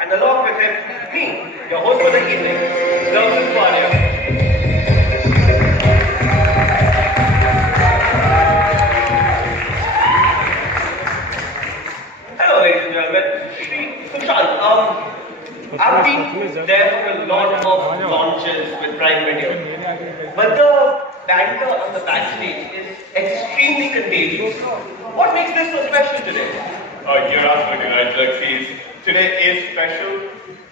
And along with him, me, your host for the evening, Payne. Hello, ladies and gentlemen. Sushant, I've been there for a lot of launches with Prime Video, but the banter on the backstage is extremely contagious. What makes this so special today? You're absolutely right, Jaxis. Today is special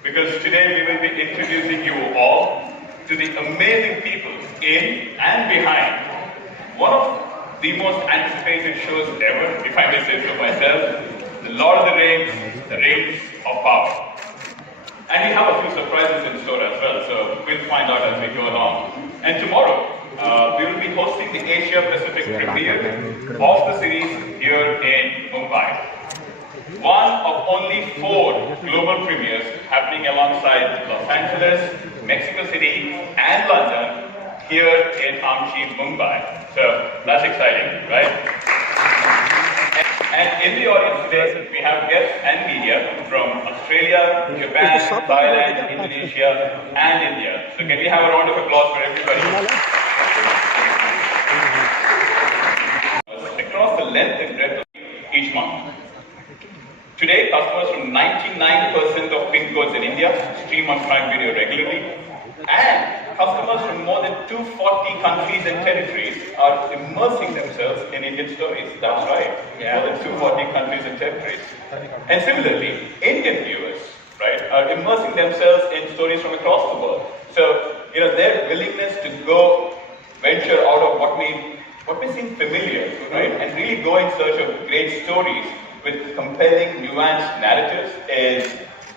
because today we will be introducing you all to the amazing people in and behind one of the most anticipated shows ever, if I may say so myself, The Lord of the Rings, The Rings of Power. And we have a few surprises in store as well, so we'll find out as we go along. And tomorrow, we will be hosting the Asia Pacific premiere of the series here in Mumbai. One of only 4 global premieres happening alongside Los Angeles, Mexico City, and London here in Amchi, Mumbai. So that's exciting, right? And in the audience today, we have guests and media from Australia, Japan, Thailand, Indonesia, and India. So can we have a round of applause for everybody? Across the length and breadth of each month. Today, customers from 99% of PIN codes in India stream on Prime Video regularly, and customers from more than 240 countries and territories are immersing themselves in Indian stories. That's right, more than 240 countries and territories. And similarly, Indian viewers, right, are immersing themselves in stories from across the world. So, their willingness to go venture out of what may seem familiar, right, and really go in search of great stories with compelling, nuanced narratives is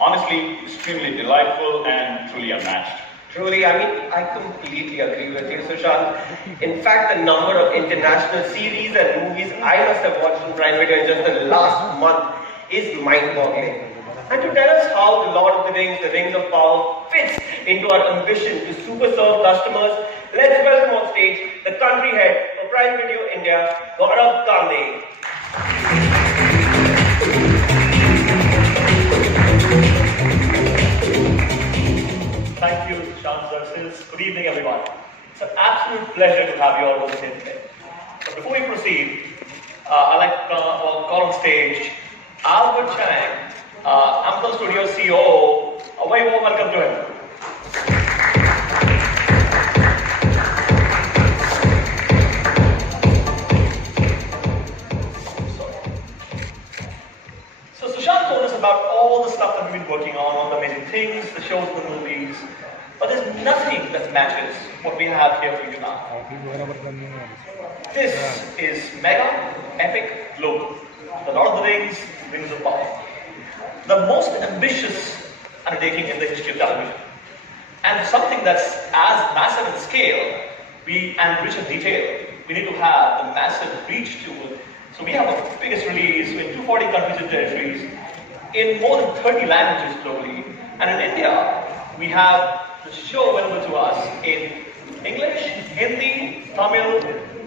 honestly extremely delightful and truly unmatched. Truly, I completely agree with you, Sushant. In fact, the number of international series and movies I must have watched on Prime Video in just the last month is mind-boggling. And to tell us how The Lord of the Rings, The Rings of Power fits into our ambition to super serve customers, let's welcome on stage the country head for Prime Video India, Gaurav Gandhi. Thank you, Sushant Xerxes. Good evening, everyone. It's an absolute pleasure to have you all with us here today. But before we proceed, I'd like to call on stage Albert Chang, Amazon Studio CEO. A very warm welcome to him. So Sushant told us about all the stuff that we've been working on, all the amazing things, the shows, the movies, but there's nothing that matches what we have here for you now. This is mega, epic, global. The Lord of the Rings, Rings of Power. The most ambitious undertaking in the history of television. And something that's as massive in scale and rich in detail, we need to have the massive reach to it. So we have our biggest release in 240 countries and territories, in more than 30 languages globally. And in India, we have the show available to us in English, Hindi, Tamil,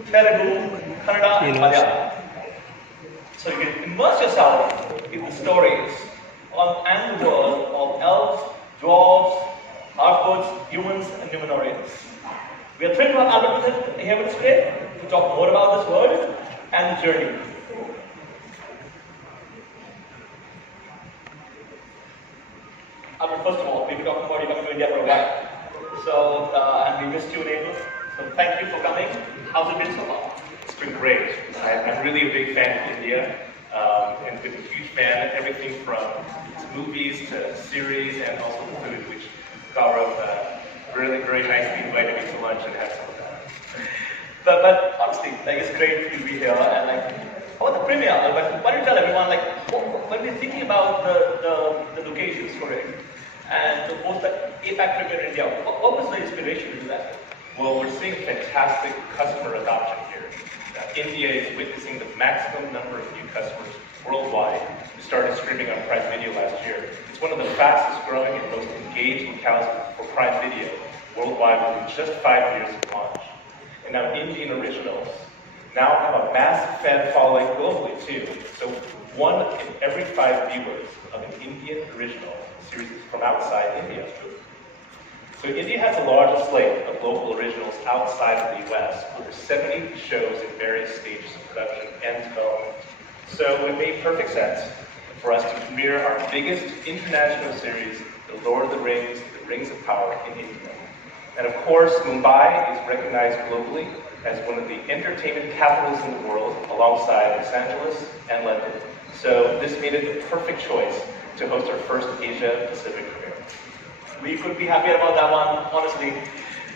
Telugu, Kannada, and Malayalam. So you can immerse yourself in the stories and the world of elves, dwarves, half-orcs, humans, and Numenorians. We are thrilled to have Albert here with us today to talk more about this world and the journey. Albert, first of all, we've been talking about you coming to India for a while. So, and we missed you in April. So thank you for coming. How's it been so far? It's been great. I'm really a big fan of India, and been a huge fan of everything from movies to series and also the food, which Gaurav really very nicely invited me to lunch and had some of that. But honestly, it's great for you to be here. And about the premiere, but why don't you tell everyone, when we're thinking about the locations for it, and to host the APAC premiere in India, what was the inspiration to do that? Well, we're seeing fantastic customer adoption here. India is witnessing the maximum number of new customers worldwide, who started streaming on Prime Video last year. It's one of the fastest growing and most engaged locales for Prime Video worldwide within just 5 years of launch. And now Indian originals now have a massive fan following globally too. So 1 in every 5 viewers of an Indian original series is from outside India. So India has the largest slate of local originals outside of the US, over 70 shows in various stages of production and development. So it made perfect sense for us to premiere our biggest international series, The Lord of the Rings, The Rings of Power in India. And of course, Mumbai is recognized globally as one of the entertainment capitals in the world, alongside Los Angeles and London. So this made it the perfect choice to host our first Asia Pacific premiere. We could be happier about that one, honestly.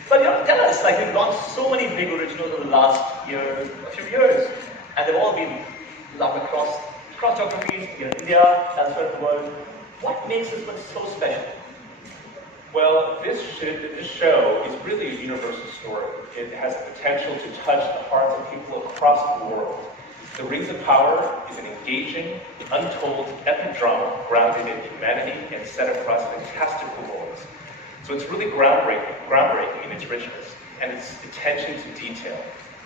But tell us, like we've launched so many big originals over the last year, a few years, and they've all been loved across geographies, here in India, elsewhere in the world. What makes this one so special? Well, this show is really a universal story. It has the potential to touch the hearts of people across the world. The Rings of Power is an engaging, untold, epic drama grounded in humanity and set across fantastical worlds. So it's really groundbreaking in its richness and its attention to detail.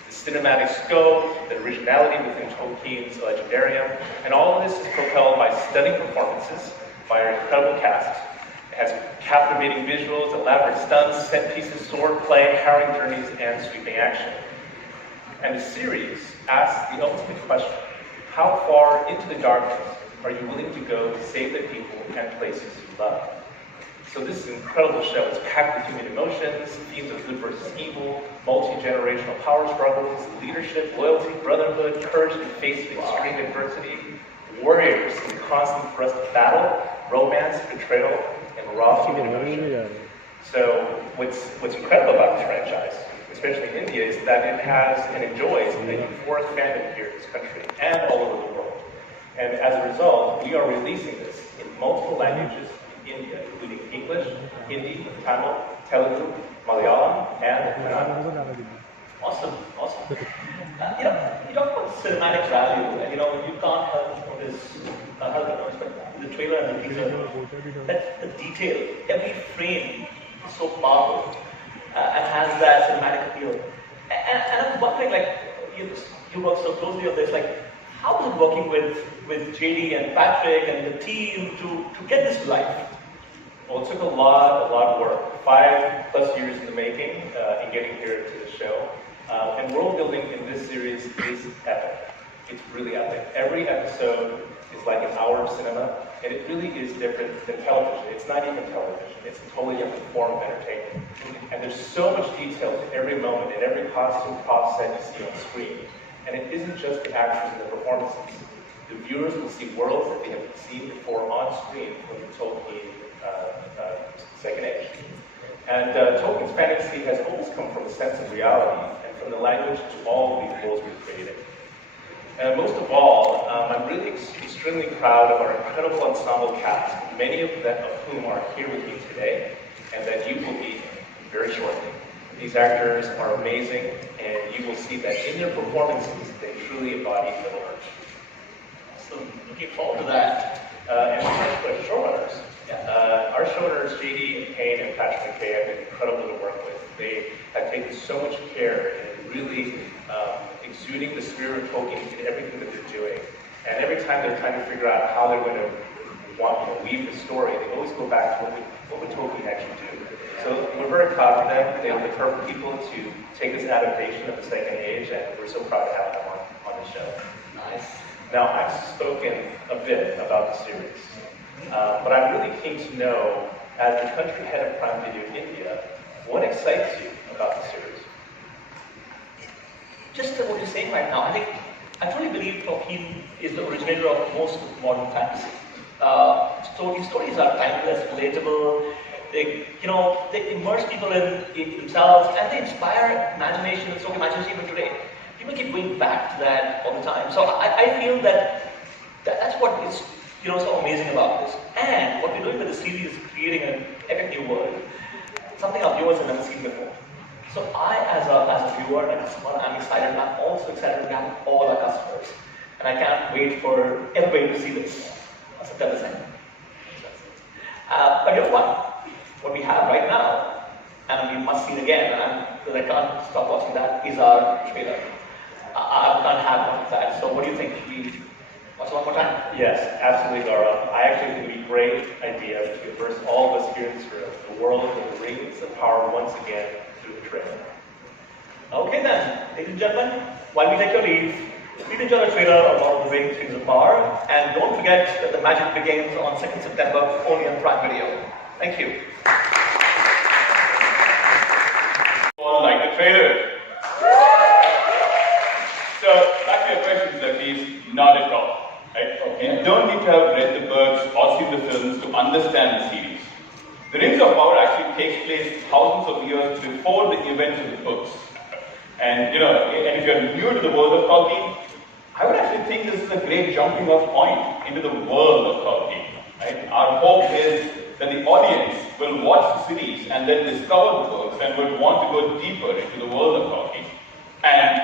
The cinematic scope, the originality within Tolkien's legendarium, and all of this is propelled by stunning performances by our incredible cast. It has captivating visuals, elaborate stunts, set pieces, swordplay, harrowing journeys, and sweeping action. And the series asks the ultimate question: how far into the darkness are you willing to go to save the people and places you love? So this is an incredible show. It's packed with human emotions, themes of good versus evil, multi-generational power struggles, leadership, loyalty, brotherhood, courage in face of extreme adversity, warriors in constant thrust of battle, romance, betrayal, and raw human emotion. So what's incredible about this franchise, especially in India, is that it has and enjoys a euphoric fandom here in this country and all over the world. And as a result, we are releasing this in multiple languages in India, including English, Hindi, Tamil, Telugu, Malayalam, and Kannada. Awesome. You talk about cinematic value, and you can't help notice, the trailer and the teaser, that the detail, every frame is so powerful and has that cinematic appeal. And I'm wondering, like, you work so closely on this, like, how is it working with JD and Patrick and the team to get this to life? Well, it took a lot of work, 5+ years in the making in getting here to the show. And world building in this series is epic. It's really epic. Every episode is like an hour of cinema, and it really is different than television. It's not even television. It's a totally different form of entertainment. And there's so much detail to every moment, in every costume, prop set you see on screen. And it isn't just the actors and the performances. The viewers will see worlds that they haven't seen before on screen from the Tolkien Second Age. And Tolkien's fantasy has always come from a sense of reality, and from the language to all these worlds we've created. And most of all, I'm really extremely proud of our incredible ensemble cast, many of whom are here with me today, and that you will meet very shortly. These actors are amazing, and you will see that in their performances, they truly embody Middle-earth. So looking forward to that. And our showrunners. Our showrunners, JD and Payne and Patrick McKay, have been incredible to work with. They have taken so much care in really exuding the spirit of Tolkien in everything that they're doing. And every time they're trying to figure out how they're going to weave the story, they always go back to what would Tolkien actually do. So we're very proud of them. They are the perfect people to take this adaptation of the Second Age, and we're so proud to have them on the show. Nice. Now, I've spoken a bit about the series, but I'm really keen to know, as the country head of Prime Video in India, what excites you about the series? Just what you're saying right now, I truly believe Tolkien is the originator of most modern fantasy. His stories are timeless, relatable. They immerse people in themselves, and they inspire imagination. So imagination even today. People keep going back to that all the time. So I feel that's what is so amazing about this. And what we're doing with the series is creating an epic new world, something our viewers have never seen before. So I, as a viewer and a customer, I'm excited. I'm also excited to have all our customers. and I can't wait for everybody to see this on September 2nd. But you know what we have right now, and we must see it again, because I can't stop watching that, is our trailer. I can't have one of that. So what do you think? Should we watch it one more time? Yes, absolutely, Gaurav. I actually think it would be a great idea to immerse all of us here in the world of the rings of power once again through the trailer. Okay then, ladies and gentlemen, while we take your leave, please enjoy the trailer of Lord of the Rings, Rings of Power, and don't forget that the magic begins on 2nd September, only on Prime Video. Thank you. All like the trailer. So, back to your questions, Latif, not at all. Right? Okay. You don't need to have read the books or seen the films to understand the series. The Rings of Power actually takes place thousands of years before the events of the books. And and if you're new to the world of Tolkien, I would actually think this is a great jumping off point into the world of Tolkien. Right? Our hope is that the audience will watch the series and then discover the books and will want to go deeper into the world of Tolkien. And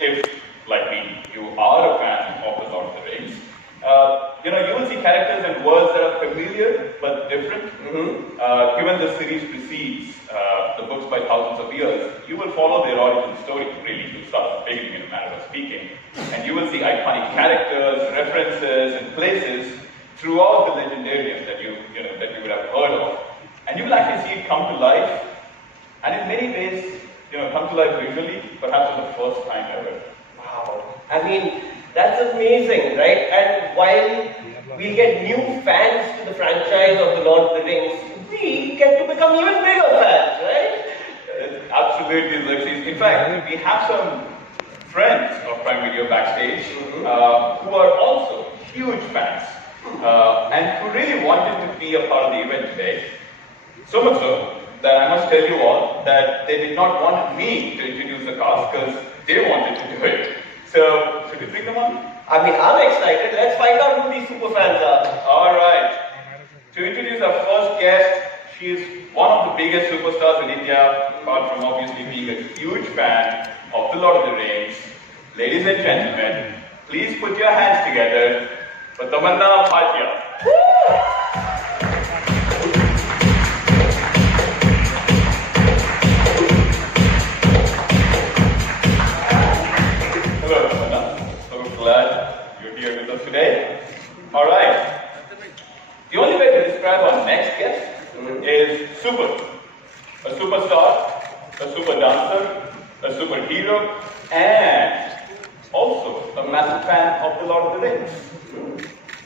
if, like me, you are a fan of The Lord of the Rings, you will see characters and worlds that are familiar but different. Given the series precedes the books by thousands of years, you will follow their origin story really to start the beginning in a manner of speaking. And you will see iconic characters, references, and places throughout the legendarium that you would have heard of. And you will actually see it come to life, and in many ways, come to life visually, perhaps for the first time ever. Wow. I mean, that's amazing, right? And while we get new fans to the franchise of The Lord of the Rings, we get to become even bigger fans, right? Absolutely, Alexis. In fact, we have some friends of Prime Video backstage who are also huge fans and who really wanted to be a part of the event today. So much so that I must tell you all that they did not want me to introduce the cast because they wanted to do it. So, should we bring them on? I mean, I'm excited. Let's find out who these super fans are. All right. To introduce our first guest, she is one of the biggest superstars in India, apart from obviously being a huge fan of The Lord of the Rings. Ladies and gentlemen, please put your hands together for Tamanna Bhatia. Hello, Tamanna. So glad you're here with us today. All right. The only way to describe our next guest is super. A superstar, a super dancer, a superhero, and also a massive fan of The Lord of the Rings.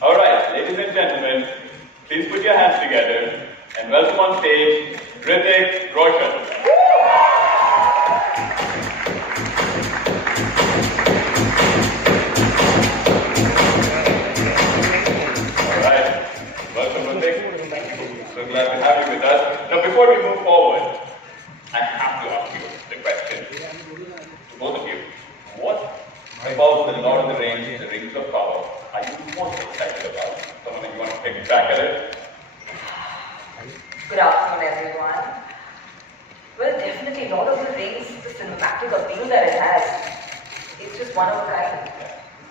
Alright, ladies and gentlemen, please put your hands together and welcome on stage Hrithik Roshan. Alright, welcome Hrithik. So glad to have you with us. Now before we move forward, I have to ask you the question. To both of you, what about The Lord of the Rings, The Rings of Power, are you most excited about? Someone you want to take it back at it? Good afternoon, everyone. Well, definitely, Lord of the Rings, the cinematic appeal that it has, it's just one of a kind.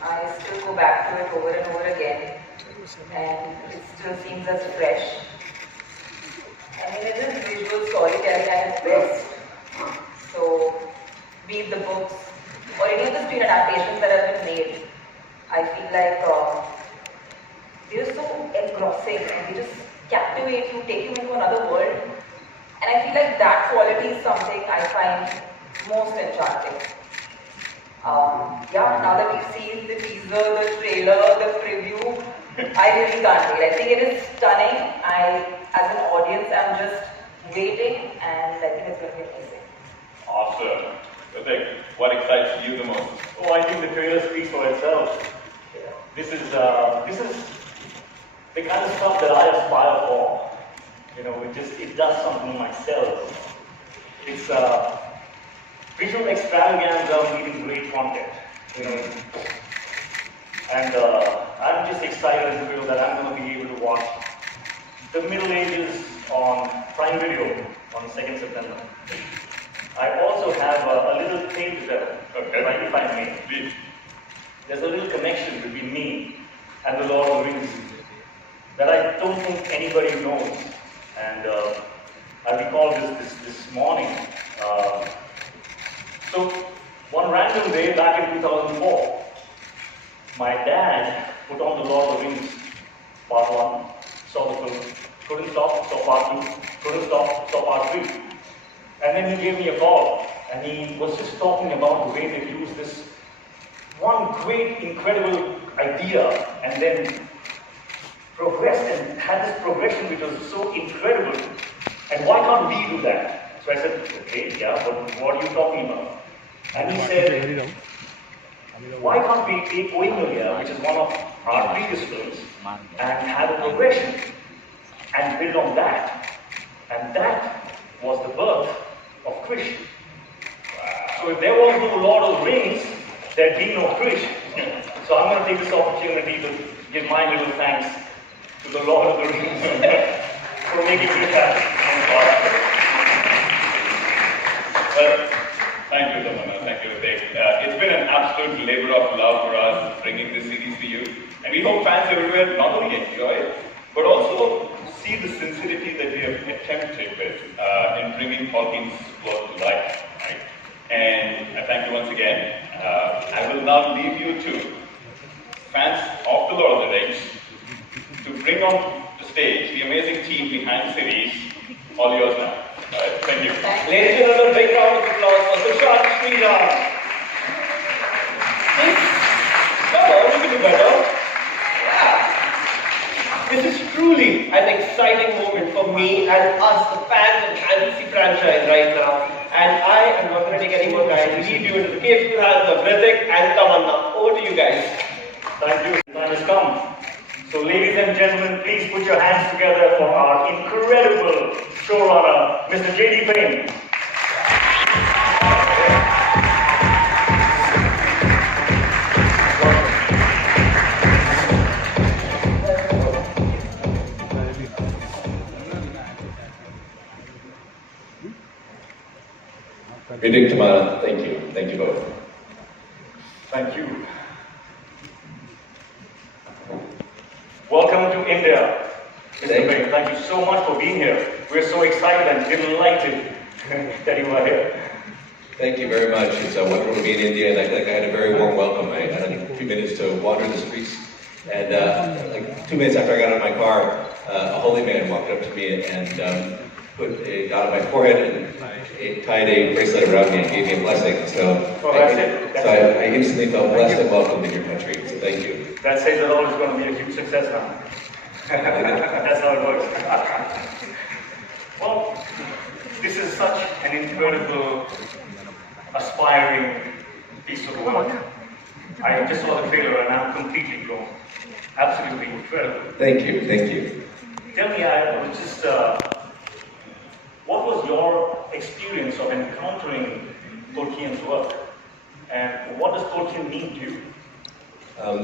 I still go back to it over and over again, and it still seems as fresh. I mean, it is visual storytelling at its best. So, be it the books or any of the screen adaptations that have been made, I feel like they're so engrossing and they just captivate you, take you into another world. And I feel like that quality is something I find most enchanting. Now that we've seen the teaser, the trailer, the preview, I really can't wait. I think it is stunning. As an audience, I'm just waiting, and I think it's going to be amazing. Awesome. Hrithik, what excites you the most? Oh, I think the trailer speaks for itself. This is the kind of stuff that I aspire for. It does something myself. It's visual extravaganza meeting great content. And I'm just excited and thrilled that I'm going to be able to watch the Middle Ages on Prime Video on 2nd September. I also have a little thing to tell, if I may. Please. there's a little connection between me and the Lord of the Rings that I don't think anybody knows. And I recall this morning. So one random day back in 2004, my dad put on the Lord of the Rings part 1, saw the film, couldn't stop, saw part 2, couldn't stop, saw part 3. And then he gave me a call, and he was just talking about the way they use this one great, incredible idea, and then progressed and had this progression which was so incredible. And why can't we do that? So I said, okay, yeah, but what are you talking about? And he said, why can't we take Oingolia, which is one of our previous films, and have a progression and build on that? And that was the birth of Krish. So if there was no Lord of the Rings, there'd be no Krish. So I'm going to take this opportunity to give my little thanks to the Lord of the Rings for making this happen. Well, thank you, Tamana. Thank you, Vivek. It's been an absolute labor of love for us bringing this series to you. And we hope fans everywhere not only enjoy it, but also see the sincerity that we have attempted with in bringing Tolkien's work to life. Right? And I thank you once again. I will now leave you to fans of the Lord of the Rings to bring on the stage the amazing team behind the series. All yours now. All right, thank you. Ladies and gentlemen, big round of applause for Sushant Sriram. Come on, we can do better. Yeah. This is truly an exciting moment for me and us, the fans of the fantasy franchise right now. And I am not going to take any more time. Leave you into the capable hands of Hrithik and Tamanna. Over to you guys. Thank you. The time has come. So ladies and gentlemen, please put your hands together for our incredible showrunner, Mr. J.D. Payne. Hrithik, Tamanna, thank you. Thank you both. Thank you. Welcome to India, Mr. Payne. Thank you so much for being here. We're so excited and delighted that you are here. Thank you very much. It's wonderful to be in India, and I had a very warm welcome. I had a few minutes to wander the streets, and like 2 minutes after I got out of my car, a holy man walked up to me and put a dot on my forehead and tied a bracelet around me and gave me a blessing. So, I instantly felt blessed and welcomed in your country. So thank you. That says that all is going to be a huge success now. That's how it works. Well, this is such an incredible, aspiring piece of work. I just saw the trailer and I'm completely blown. Absolutely incredible. Thank you, thank you. Tell me, I was just, what was your experience of encountering Tolkien's work? And what does Tolkien mean to you?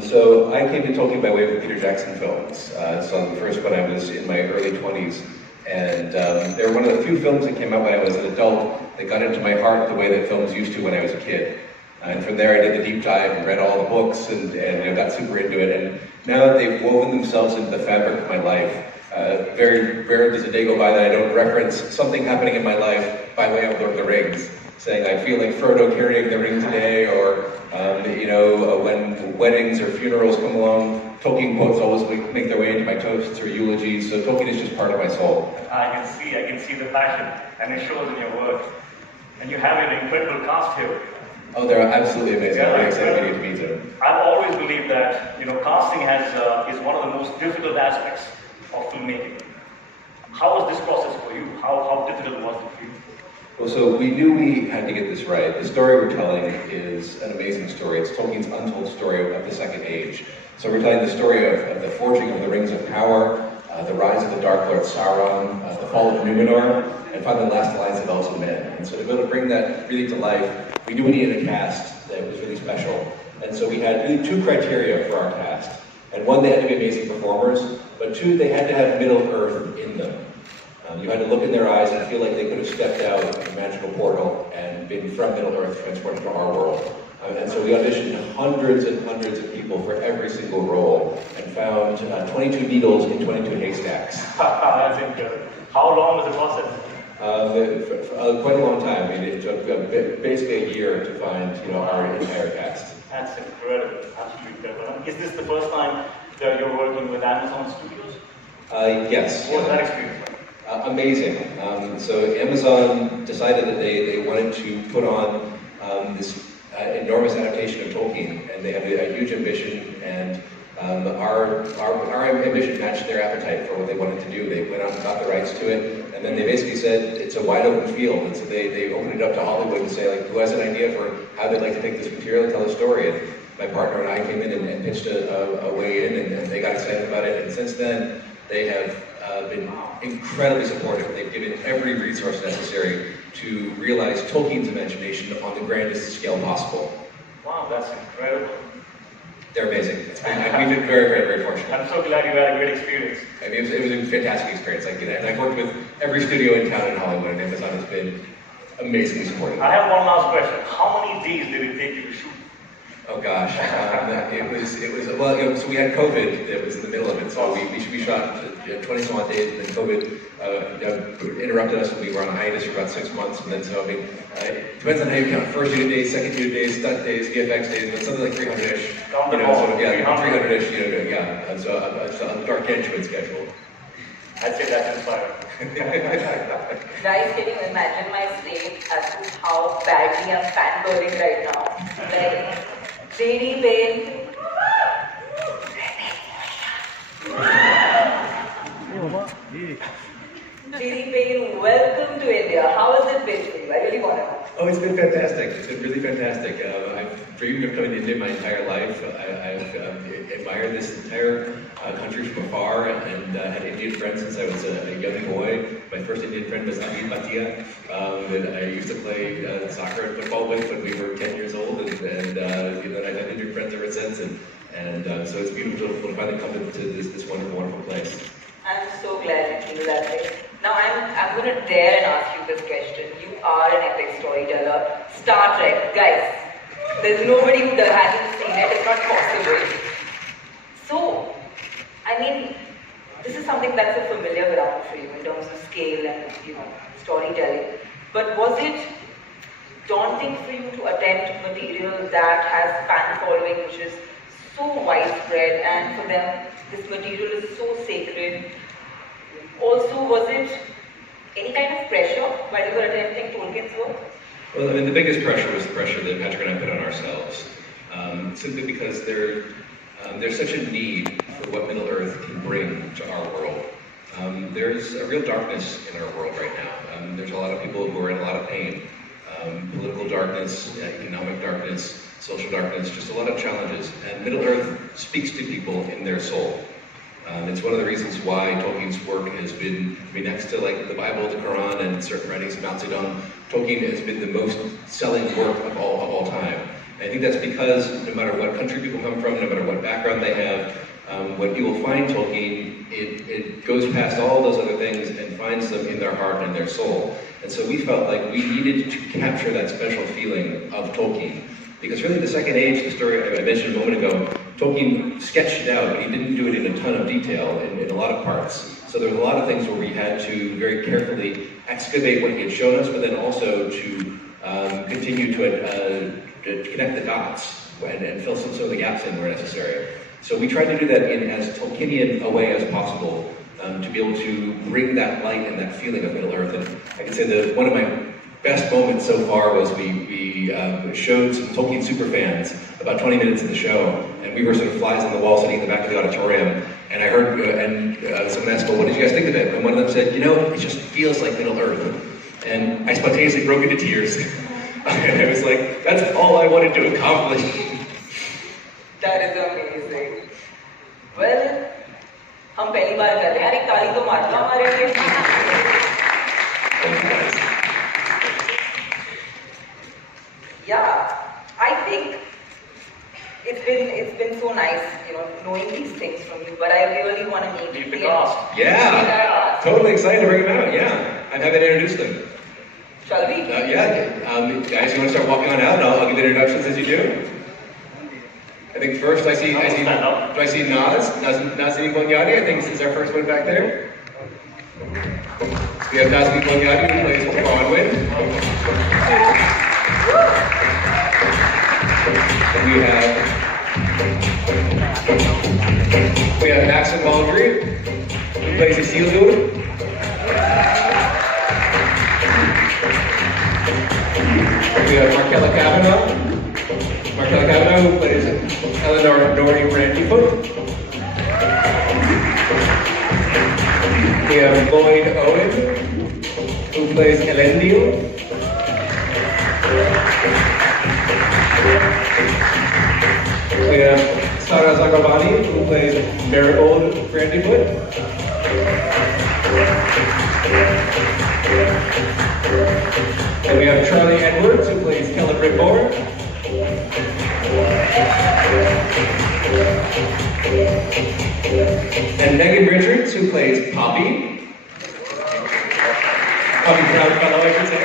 So I came to Tolkien by way of the Peter Jackson films. So the first one I was in my early 20s. And they were one of the few films that came out when I was an adult that got into my heart the way that films used to when I was a kid. And from there I did the deep dive and read all the books and got super into it. And now that they've woven themselves into the fabric of my life, very rarely does a day go by that I don't reference something happening in my life by way of Lord of the Rings. Saying, I feel like Frodo carrying the ring today, or, when weddings or funerals come along, Tolkien quotes always make their way into my toasts or eulogies, so Tolkien is just part of my soul. I can see the passion, and it shows in your work. And you have an incredible cast here. Oh, they're absolutely amazing. Yeah, I'm very excited to meet them. I've always believed that, casting is one of the most difficult aspects of filmmaking. How was this process for you? How difficult was it for you? Well, so we knew we had to get this right. The story we're telling is an amazing story. It's Tolkien's untold story of the Second Age. So we're telling the story of the forging of the Rings of Power, the rise of the Dark Lord Sauron, the fall of Numenor, and finally the last alliance of elves and men. And so to be able to bring that really to life, we knew we needed a cast that was really special. And so we had really two criteria for our cast. And one, they had to be amazing performers, but two, they had to have Middle-earth in them. You had to look in their eyes and feel like they could have stepped out of a magical portal and been from Middle-earth transported to our world. And so we auditioned hundreds and hundreds of people for every single role and found 22 needles in 22 haystacks. That's incredible. How long was the process? For quite a long time. I mean, it took basically a year to find, our entire cast. That's incredible. Absolutely incredible. Is this the first time that you're working with Amazon Studios? Yes. What was that experience like? Amazing. So Amazon decided that they wanted to put on this enormous adaptation of Tolkien, and they have a huge ambition, and our ambition matched their appetite for what they wanted to do. They went out and got the rights to it, and then they basically said it's a wide open field, and so they opened it up to Hollywood and say, like, who has an idea for how they'd like to take this material and tell a story? And my partner and I came in and pitched a way in, and they got excited about it, and since then they have been incredibly supportive. They've given every resource necessary to realize Tolkien's imagination on the grandest scale possible. Wow, that's incredible. They're amazing. We've been very, very, very fortunate. I'm so glad you had a great experience. I mean, it was a fantastic experience. And I've worked with every studio in town in Hollywood, and Amazon has been amazingly supportive. I have one last question. How many days did it take you to shoot? Oh gosh, it was well. So we had COVID. It was in the middle of it. So we shot 20 some odd days, and then COVID interrupted us, and we were on a hiatus for about 6 months. And then so it depends on how you count: first unit days, second unit days, stunt days, VFX days, but something like 300-ish. Count them all. 300-ish. Yeah. And so on the gargantuan schedule. I'd say that's inspiring. Guys, can you imagine my state as to how badly I'm fangirling right now? Like, JD Payne. JD Payne, welcome to India. How has it been for you? I really want to know. Oh, it's been fantastic. It's been really fantastic. I've dreamed of coming to India my entire life. I've admired this entire country from afar, and had Indian friends since I was a young boy. My first Indian friend was Amit Bhatia, that I used to play soccer and football with when we were 10 years old, and I've had Indian friends ever since. And so it's beautiful to finally come to this wonderful, wonderful place. I'm so glad you feel that way. Now I'm going to dare and ask you this question. You are an epic storyteller. Star Trek, guys. There's nobody who hasn't seen it. It's not possible. So, I mean, this is something that's a familiar ground for you in terms of scale and storytelling. But was it daunting for you to attempt material that has fan following, which is so widespread, and for them this material is so sacred? Also, was it any kind of pressure while you were attempting Tolkien's work? Well, I mean, the biggest pressure was the pressure that Patrick and I put on ourselves, simply because there's such a need for what Middle-earth can bring to our world. There's a real darkness in our world right now. There's a lot of people who are in a lot of pain. Political darkness, economic darkness, social darkness, just a lot of challenges. And Middle-earth speaks to people in their soul. It's one of the reasons why Tolkien's work has been, next to like the Bible, the Quran, and certain writings of Mao Zedong, Tolkien has been the most selling work of all time. And I think that's because no matter what country people come from, no matter what background they have, when people find Tolkien, it goes past all those other things and finds them in their heart and their soul. And so we felt like we needed to capture that special feeling of Tolkien. Because really the Second Age, the story I mentioned a moment ago, Tolkien sketched it out, but he didn't do it in a ton of detail in a lot of parts. So there were a lot of things where we had to very carefully excavate what he had shown us, but then also to continue to connect the dots and fill some of the gaps in where necessary. So we tried to do that in as Tolkienian a way as possible, to be able to bring that light and that feeling of Middle-earth. And I can say that one of my best moments so far was we showed some Tolkien superfans about 20 minutes in the show, and we were sort of flies on the wall sitting in the back of the auditorium, and I heard someone asked, well, what did you guys think of it? And one of them said, it just feels like Middle-earth. And I spontaneously broke into tears. And I was like, that's all I wanted to accomplish. That is amazing. Well, हम पहली बार कर रहे हैं, एक ताली तो मार दो हमारे लिए. Yeah, I think it's been so nice, knowing these things from you. But I really want to meet the cast. Yeah, totally excited to bring them out. Yeah, I'm happy to introduce them. Shall we? Guys, you want to start walking on out, and I'll give the introductions as you do. I think first I see Naz Bonyadi. I think this is our first one back there. We have Naz Bonyadi who plays Bronwyn. We have Maxim Baldry who plays Isildur. We have Markella Kavenagh who plays Eleanor Nori Brandyfoot. We have Lloyd Owen who plays Elendil. We have Sara Zagabani who plays Marigold Brandyfoot. And we have Charlie Edwards who plays Celebrimbor. And Megan Richards who plays Poppy. Poppy Proudfellow, I should say.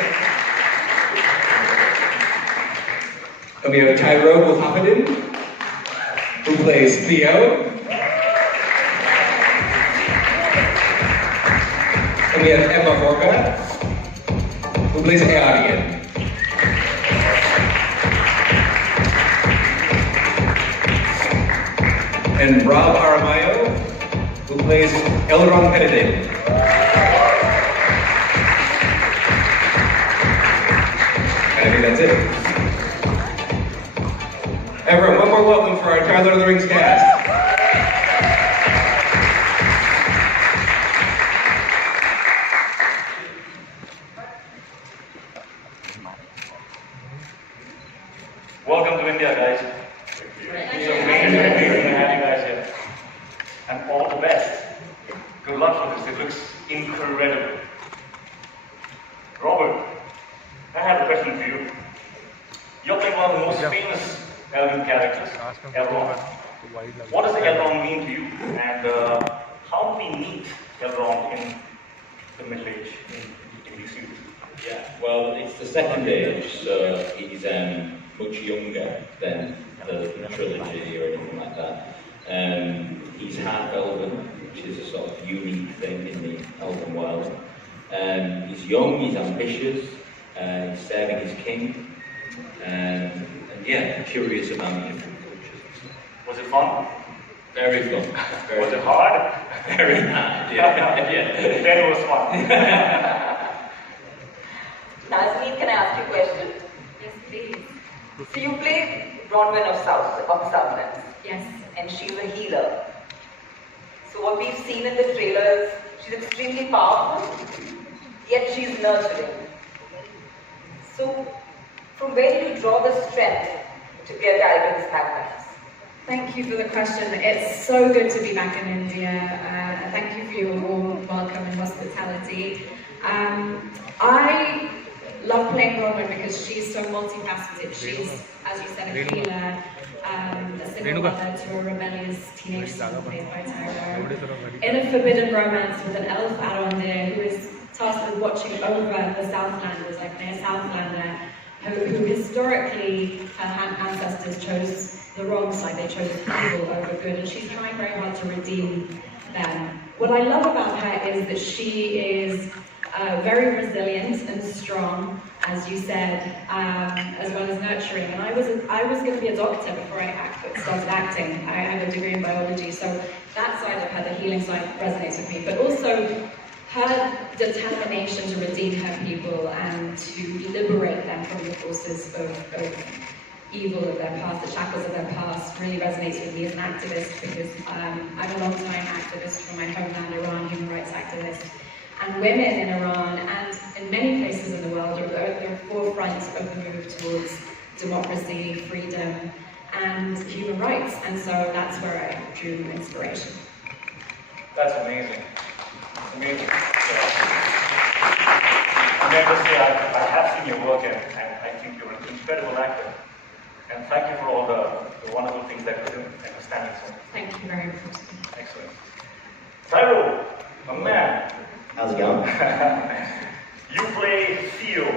And we have Tyrone Mohammedan who plays Theo. And we have Emma Horvath who plays Arian. And Rob Aramayo who plays Elrond Penedin. I think that's it. Everyone, one more welcome for our entire Lord of the Rings cast. Welcome to India, guys. It's amazing to have you guys here. And all the best. Good luck for this. It looks incredible. Robert, I have a question for you. You're playing one of the most famous Elven characters, Elrond. What does Elrond mean to you? And how do we meet Elrond in the Middle Age in these series? Yeah, well, it's the second age, so he's much younger than the trilogy or anything like that. He's half elven, which is a sort of unique thing in the elven world. He's young, he's ambitious, he's serving his king, and yeah, curious about different cultures. Was it fun? Very fun. Was it hard? Very hard, yeah. Then it was fun. Nazanin, can I ask you a question? Yes, please. So you play Bronwyn of Southlands. Yes. And she's a healer. So what we've seen in the trailers, she's extremely powerful, yet she's nurturing. So from where do you draw the strength to get items magnets? Thank you for the question. It's so good to be back in India. Thank you for your warm welcome and hospitality. I love playing Bronwyn because she's so multifaceted. She's, as you said, a healer, a single mother to a rebellious teenage son played by Tyrone, in a forbidden romance with an elf Arondir who is tasked with watching over the Southlanders, like they're Southlander, who historically her ancestors chose the wrong side. They chose evil over good, and she's trying very hard to redeem them. What I love about her is that she is very resilient and strong, as you said, as well as nurturing. And I was going to be a doctor before I started acting. I have a degree in biology, so that side of her, the healing side, resonates with me. But also her determination to redeem her people and to liberate them from the forces of evil of their past, the shackles of their past, really resonates with me as an activist, because I'm a long-time activist from my homeland, Iran, human rights activist. And women in Iran and in many places in the world are at the forefront of the move towards democracy, freedom, and human rights. And so that's where I drew inspiration. That's amazing. Amazing. I'm going to say I have seen your work, and I think you're an incredible actor. And thank you for all the wonderful things that you're doing and standing so. Thank you very much. Excellent. Tyrone, a man. How's it going? You play Theo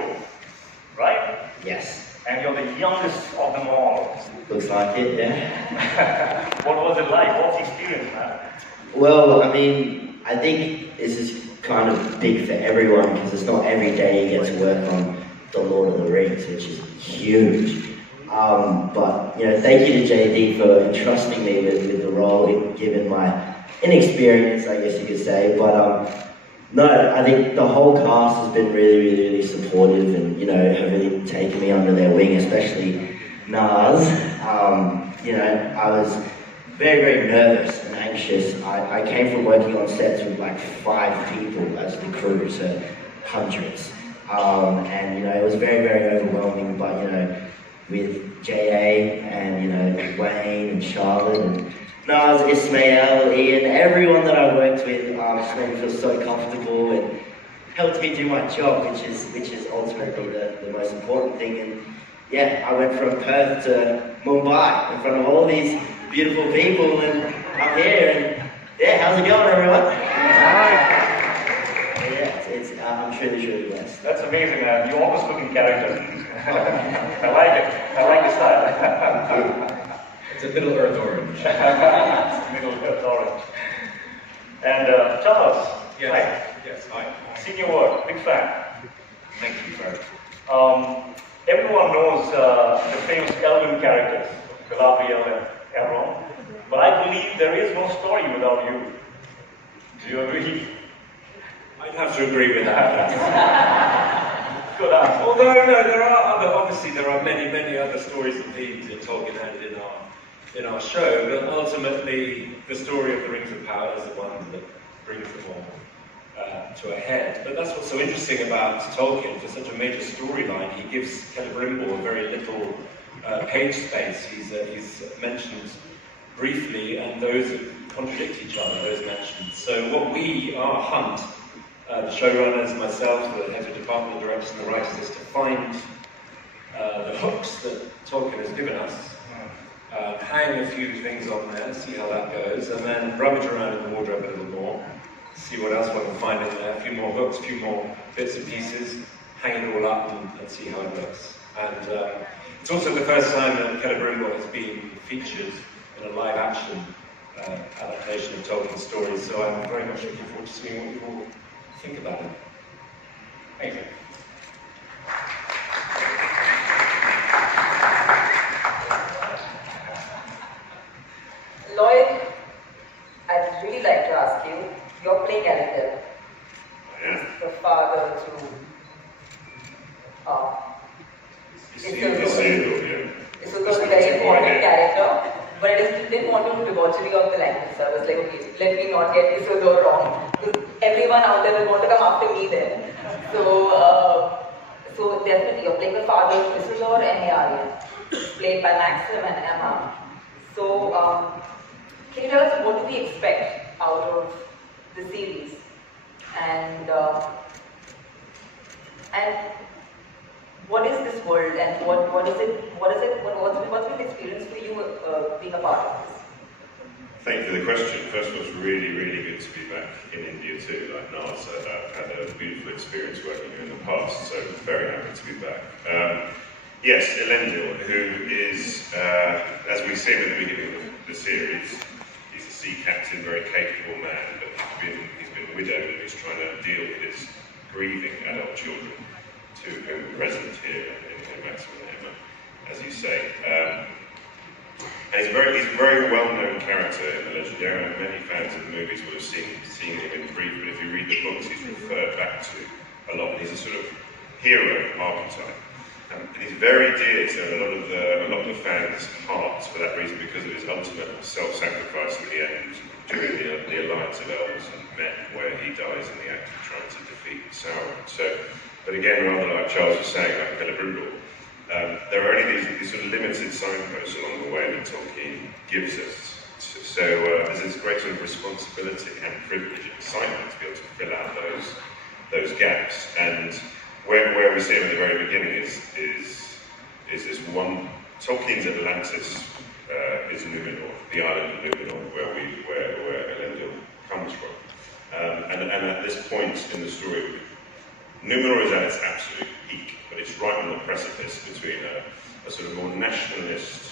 the youngest of them all. Looks like it, yeah. What was it like? What's the experience, man? Well, I mean, I think this is kind of big for everyone because it's not every day you get to work on The Lord of the Rings, which is huge. But, you know, thank you to JD for entrusting me with the role, given my inexperience, I guess you could say. But, no, I think the whole cast has been really supportive and, you know, have really taken me under their wing, especially Naz. You know, I was very nervous and anxious. I came from working on sets with like 5 people as the crew, so hundreds. And, you know, it was very overwhelming, but, you know, with J.A. and, you know, Wayne and Charlotte and Naz, Ismail, Ian, everyone that I worked with just made me feel so comfortable and helped me do my job, which is ultimately the most important thing. And yeah, I went from Perth to Mumbai in front of all these beautiful people, and I'm here, and yeah, how's it going, everyone? Yeah, I'm truly blessed. That's amazing, man. You always look in character. I like it. I like the style. It's a Middle Earth orange. Middle Earth orange. And Charles. Yes, hi. Seen your work, big fan. Thank you, Fred. Everyone knows the famous Elven characters, Galadriel and Elrond. But I believe there is no story without you. Do you agree? I'd have to agree with that. Good answer. Although, no, there are many other stories and themes in Tolkien and in our show, but ultimately the story of the Rings of Power is the one that brings them all to a head. But that's what's so interesting about Tolkien. For such a major storyline, he gives Celebrimbor very little page space. He's mentioned briefly, and those contradict each other, those mentions. So what our hunt, the showrunners, myself, the head of department, the directors and the writers, is to find the hooks that Tolkien has given us, hang a few things on there, see how that goes, and then rummage around in the wardrobe a little more, see what else we can find in there, a few more hooks, a few more bits and pieces, hang it all up and see how it looks. And it's also the first time that Celebrimbor has been featured in a live action adaptation of Tolkien's stories, so I'm very much looking forward to seeing what you all think about it. Thank you. Lloyd, I'd really like to ask you, your play character, the father to Isildur was a very important character, but I didn't want to do debauchery of the language, so I was like, okay, let me not get Isildur wrong, because everyone out there will want to come after me then. So definitely, you're playing the father of Isildur and Eärien, played by Maxim and Emma. So, can you tell us what do we expect out of the series, and what is this world, and what's been the experience for you being a part of this? Thank you for the question. First of all, it's really good to be back in India too. Like Naz, I've had a beautiful experience working here in the past, so very happy to be back. Yes, Elendil, who is, as we said at the beginning of the series, he's a sea captain, very capable man, but he's been widowed and he's trying to deal with his grieving adult children, two of whom are present here in Maxim and Emma, as you say. And he's a very well-known character in the Legendarium. Many fans of the movies will have seen him in brief, but if you read the books, he's referred back to a lot. He's a sort of hero archetype. And he's very dear to a lot of the fans' hearts for that reason, because of his ultimate self-sacrifice at the end during the Alliance of Elves and Men, where he dies in the act of trying to defeat Sauron. So, but again, rather like Charles was saying about Celebrimbor, there are only these sort of limited signposts along the way that Tolkien gives us. So there's this great sort of responsibility and privilege and excitement to be able to fill out those gaps. And where we see him at the very beginning is this one, Tolkien's Atlantis is Numenor, the island of Numenor, where Elendil comes from. And at this point in the story, Numenor is at its absolute peak, but it's right on the precipice between a sort of more nationalist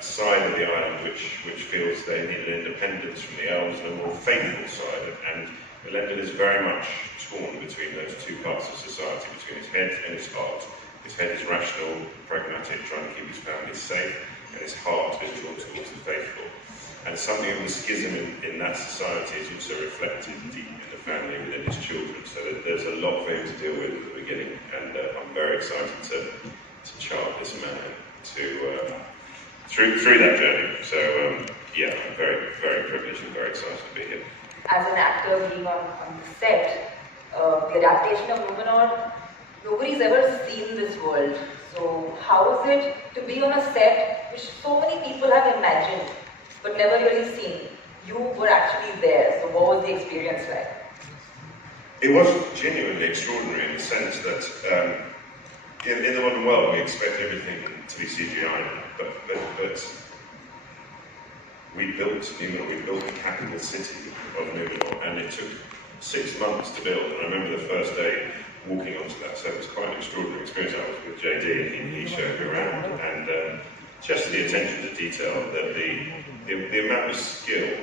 side of the island, which feels they need an independence from the elves, and a more faithful side. And Elendil is very much torn between those two parts of society, between his head and his heart. His head is rational, pragmatic, trying to keep his family safe, and his heart is drawn towards the faithful. And something of the schism in that society is also reflected deep in the family within his children. So there's a lot for him to deal with at the beginning, and I'm very excited to chart this man through that journey. So yeah, I'm very, very privileged and very excited to be here. As an actor being on the set, the adaptation of Numenor, nobody's ever seen this world. So how is it to be on a set which so many people have imagined but never really seen? You were actually there, so what was the experience like? It was genuinely extraordinary in the sense that in the modern world we expect everything to be CGI, but we built Numenor, we built the capital city of Numenor, and it took 6 months to build. And I remember the first day walking onto that set. It was quite an extraordinary experience. I was with JD and he showed me around, and just the attention to detail, that the amount of skill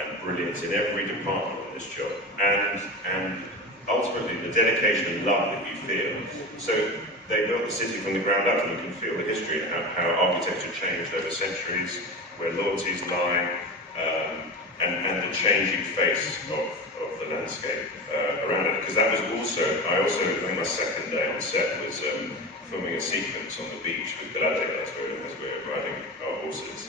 and brilliance in every department on this job, and ultimately the dedication and love that you feel. So they built the city from the ground up, and you can feel the history and how architecture changed over centuries, where loyalties lie, and the changing face of the landscape around it. Because that was I also, on my second day on set, was filming a sequence on the beach with Galadriel as we were riding our horses.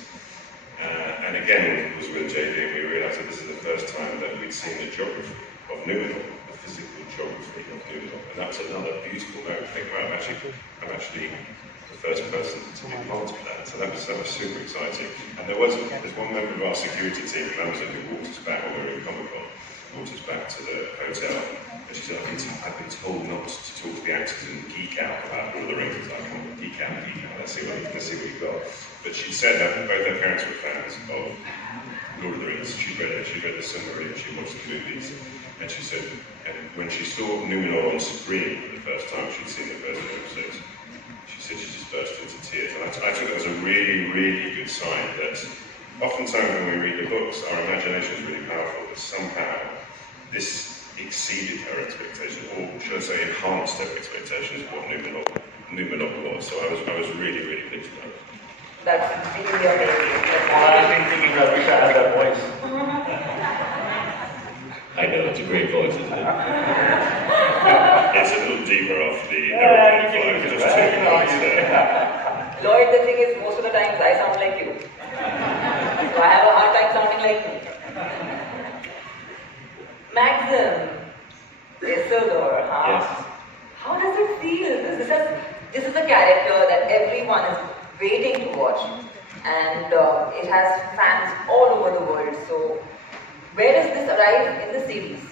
And again, it was with JD, and we realised that this is the first time that we'd seen the geography of Numenor, the physical geography of Numenor. And that was another beautiful moment to think about. I'm actually the first person to be part of that. So that was super exciting. And there's one member of our security team from Amazon who walked us back when we were in Comic-Con, walked us back to the hotel, and she said, I've been told not to talk to the actors and geek out about Lord of the Rings. I was like, come on, geek out, let's see what you've got. But she said that both her parents were fans of Lord of the Rings. She'd read the Silmarillion, she watched the movies, and she said, and when she saw Numenor on screen for the first time, she'd seen the first episodes, she said she just burst into tears. And I took that as a really, really good sign that oftentimes when we read the books, our imagination is really powerful, but somehow this exceeded her expectation, or should I say enhanced her expectations of what Numenor was. So I was really, really pleased with that. That's really amazing. I've been thinking that we should have that voice. I know, it's a great voice, isn't it? It's a little deeper off the aeroplane flight, just 2 minutes there. Lloyd, the thing is, most of the times I sound like you. So I have a hard time sounding like you. Maxim, Isildur, huh? Yes. How does it feel? This is a character that everyone is waiting to watch, and it has fans all over the world. So, where does this arrive in the series?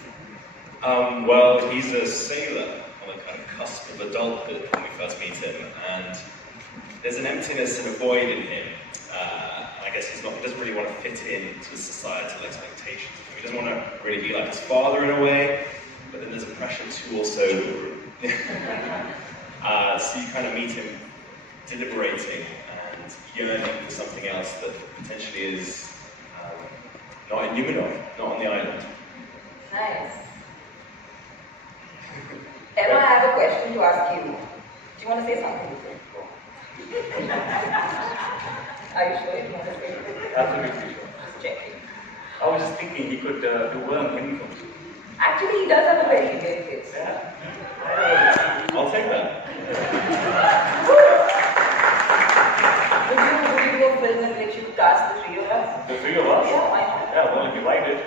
Well, he's a sailor on the kind of cusp of adulthood when we first meet him, and there's an emptiness and a void in him. I guess he doesn't really want to fit into societal expectations. He doesn't want to really be like his father in a way, but then there's a pressure to also. So you kind of meet him deliberating and yearning for something else that potentially is not in Numenor, not on the island. Nice. Emma, I have a question to ask you. Do you want to say something? Are you sure you want to say something? Absolutely sure. Just checking. I was just thinking he could do worm uniforms. Actually, he does have a very Indian face. Yeah. I'll take that. Would you do a film in which you cast the three of us? The three of us? Yeah, why not? Yeah, well, if you liked it.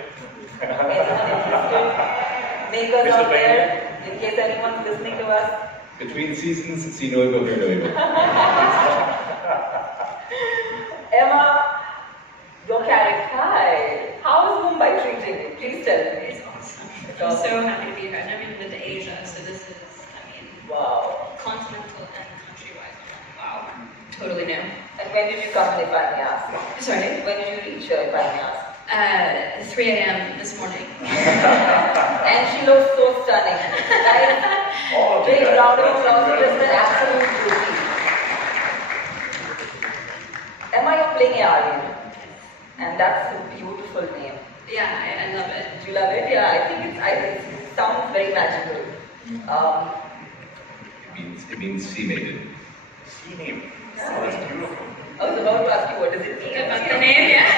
Anyone interested? Make us Mr. out there, in case anyone's listening to us. Between seasons, see Noiva, hear Noiva. Emma, your character, how is Mumbai treating you? Please tell me. It's awesome. I'm so happy to be here. I've never even been to Asia, so this is, wow, continental and country-wise. Wow, totally new. And when did you come, if I may ask? Sorry? When did you reach here, if I may ask? 3 a.m. this morning. And she looks so stunning. Guys, big round of applause for just an absolute beauty. playing Aryan, and that's a beautiful name. Yeah, I love it. Do you love it? Yeah, I think it sounds very magical. It means sea maiden. Sea name. Yeah. Oh, that's beautiful. I was about to ask you what does it mean? About the name, yeah.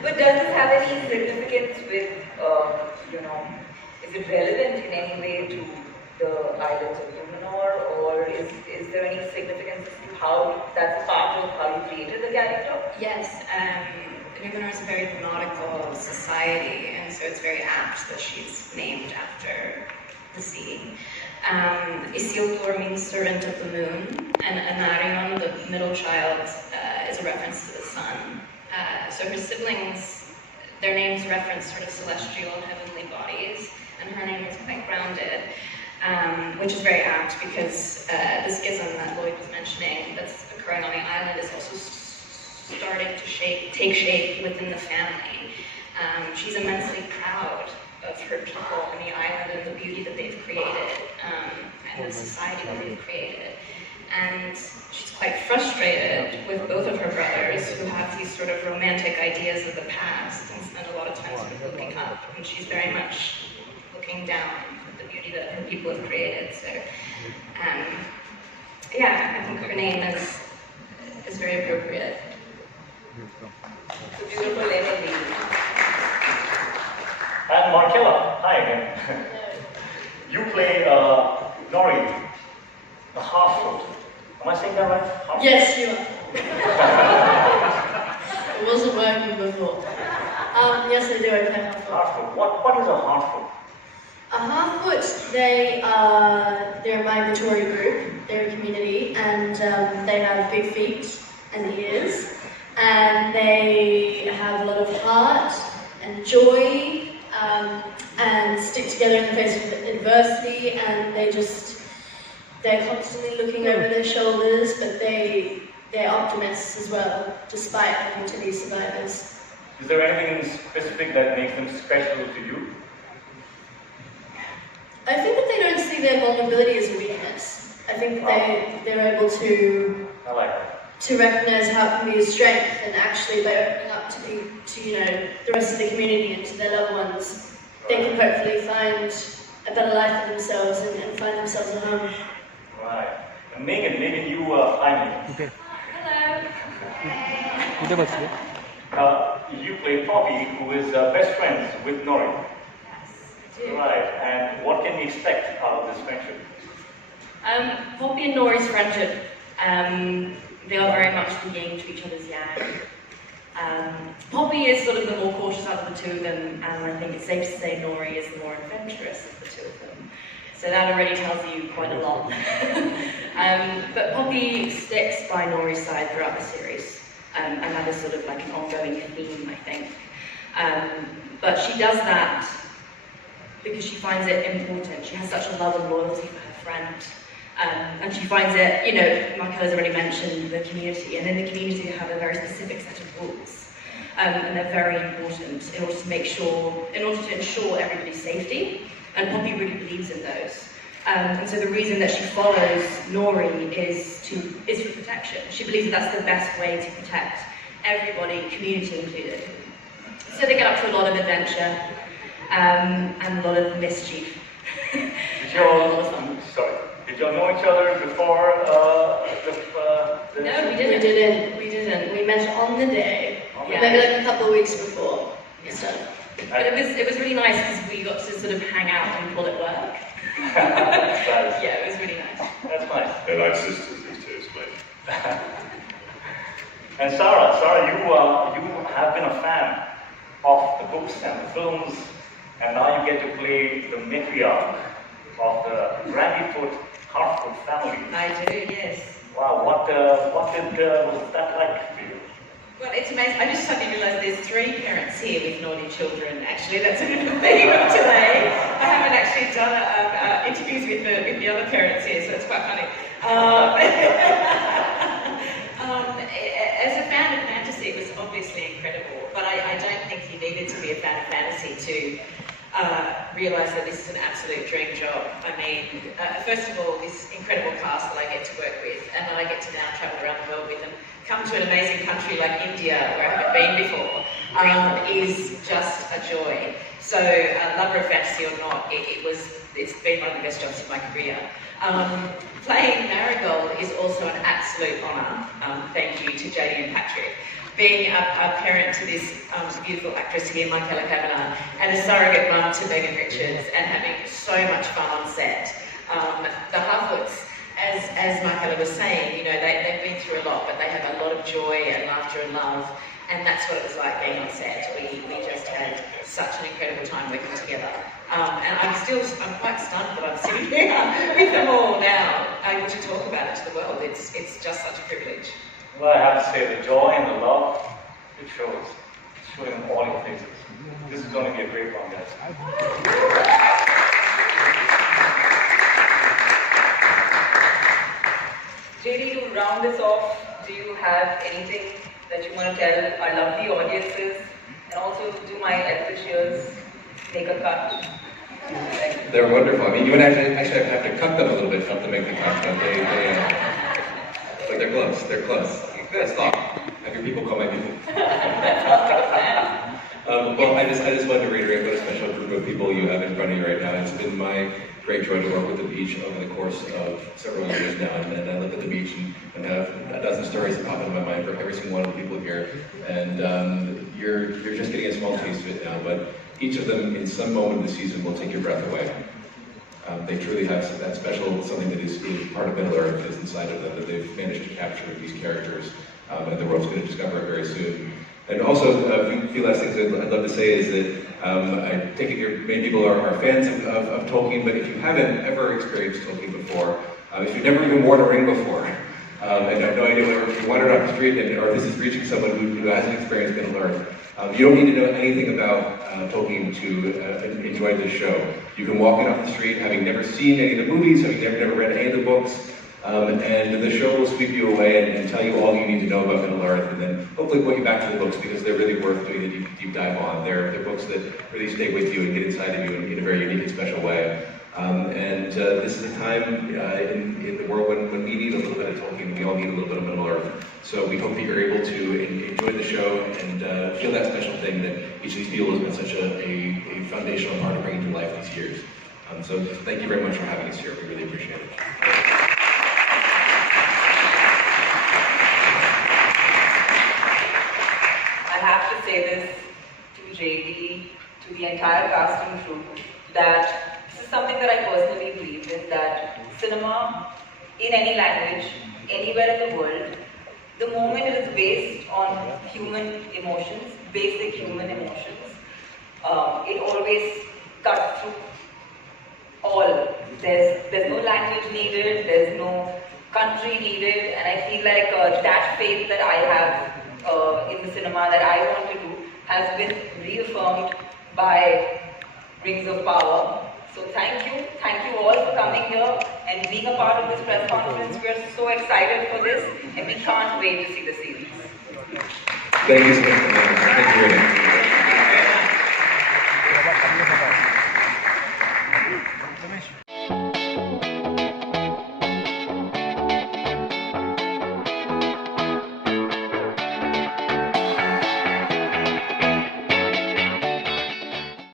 But does this have any significance with, is it relevant in any way to the islands of Numenor, or is there any significance to how that's a part of how you created the character? Yes, Numenor is a very nautical society, and so it's very apt that she's named after the sea. Isildur means servant of the moon, and Anarion, the middle child, is a reference to the sun. So her siblings, their names reference sort of celestial, heavenly bodies, and her name is quite grounded, which is very apt because the schism that Lloyd was mentioning that's occurring on the island is also starting to take shape within the family. She's immensely proud of her people and the island and the beauty that they've created, and the society that they've created. And she's quite frustrated with both of her brothers who have these sort of romantic ideas of the past and spend a lot of time sort of looking up, and she's very much looking down at the beauty that her people have created. So, yeah, I think her name is very appropriate. It's a beautiful name indeed. And Markella, hi again. You play Nori, the half-foot. Am I saying that right? Half-foot. Yes, you are. It wasn't working before. Yes, I do. I play half-foot. Half-foot. What is a half-foot? A half-foot, they're a migratory group. They're a community, and they have big feet and ears, and they have a lot of heart and joy, and stick together in the face of adversity, and they're constantly looking over their shoulders, but they're optimists as well, despite having to be survivors. Is there anything specific that makes them special to you? I think that they don't see their vulnerability as a weakness. I think that they're able to I like that. to recognize how it can be a strength, and actually by opening up to the rest of the community and to their loved ones, they can hopefully find a better life for themselves and find themselves a home. Right. And Megan, you finally. Okay. Hello. You play Poppy, who is best friends with Nori. Right. And what can we expect out of this friendship? Poppy and Nori's friendship, they are very much the yin to each other's yang. Poppy is sort of the more cautious out of the two of them, and I think it's safe to say Nori is the more adventurous of the two of them. So that already tells you quite a lot. But Poppy sticks by Nori's side throughout the series, and that is sort of like an ongoing theme, I think. But she does that because she finds it important. She has such a love and loyalty for her friend. And she finds it, Markella's already mentioned the community, and in the community they have a very specific set of rules. And they're very important in order to ensure everybody's safety, and Poppy really believes in those. And so the reason that she follows Nori is for protection. She believes that that's the best way to protect everybody, community included. So they get up to a lot of adventure, and a lot of mischief. Did y'all know each other before the No, we didn't. We met on the day. Yeah. Maybe like a couple of weeks before. So. But it was really nice because we got to sort of hang out and call it work. That's nice. Yeah, it was really nice. That's nice. They're like sisters, these two, it's amazing. And Sarah, you have been a fan of the books and the films, and now you get to play the matriarch of the Brandyfoot Hartford family. I do, yes. Wow, what was that like for you? Well, it's amazing. I just suddenly realised there's 3 parents here with naughty children. Actually, that's sort of the theme of today. I haven't actually done interviews with the other parents here, so it's quite funny. As a fan of fantasy, it was obviously incredible, but I don't think you needed to be a fan of fantasy to realised that this is an absolute dream job. I mean, first of all, this incredible cast that I get to work with, and that I get to now travel around the world with, and come to an amazing country like India, where I haven't been before, is just a joy. So, lover of fantasy or not, it's been one of the best jobs of my career. Playing Marigold is also an absolute honour. Thank you to JD and Patrick. Being a parent to this beautiful actress here, Markella Kavenagh, and a surrogate mum to Megan Richards, and having so much fun on set. The Harfoots, as Markella was saying, you know, they've been through a lot, but they have a lot of joy and laughter and love, and that's what it was like being on set. We just had such an incredible time working together. And I'm quite stunned that I'm sitting here with them all now, able to talk about it to the world. It's just such a privilege. Well, I have to say, the joy and the love it shows. It's showing in all your faces. This is going to be a great one, guys. JD, to round this off, do you have anything that you want to tell our lovely audiences? And also, do my officials make a cut? They're wonderful. I mean, you would actually have to cut them a little bit to make the cut, but they're close. They're close. Good. Stop. Have your people call my people. Well, I just wanted to reiterate what a special group of people you have in front of you right now. It's been my great joy to work with the beach over the course of several years now, and I look at the beach and have a dozen stories that pop into my mind for every single one of the people here. And you're just getting a small taste of it now, but each of them in some moment of the season will take your breath away. They truly have that special something that is part of Middle Earth is inside of them that they've managed to capture with these characters, and the world's going to discover it very soon. And also, a few last things I'd love to say is that I take it many people are fans of Tolkien, but if you haven't ever experienced Tolkien before, if you've never even worn a ring before, and have no idea whether you wandered off the street or this is reaching someone who hasn't experienced Middle Earth, you don't need to know anything about Tolkien to enjoy this show. You can walk in off the street having never seen any of the movies, having never read any of the books, and the show will sweep you away and tell you all you need to know about Middle Earth, and then hopefully point you back to the books because they're really worth doing a deep dive on. They're books that really stay with you and get inside of you in a very unique and special way. This is a time in the world when we need a little bit of Tolkien, we all need a little bit of Middle Earth. So we hope that you're able to enjoy the show and feel that special thing that each of these people has been such a foundational part of bringing to life these years. So thank you very much for having us here. We really appreciate it. I have to say this to JD, to the entire cast and crew, that this is something that I personally believe in, that cinema, in any language, anywhere in the world, the moment it is based on human emotions, basic human emotions, it always cuts through all. There's no language needed, there's no country needed, and I feel like that faith that I have in the cinema that I want to do has been reaffirmed by Rings of Power. So thank you all for coming here and being a part of this press conference. We are so excited for this and we can't wait to see the series. Thank you so much. Thank you very much.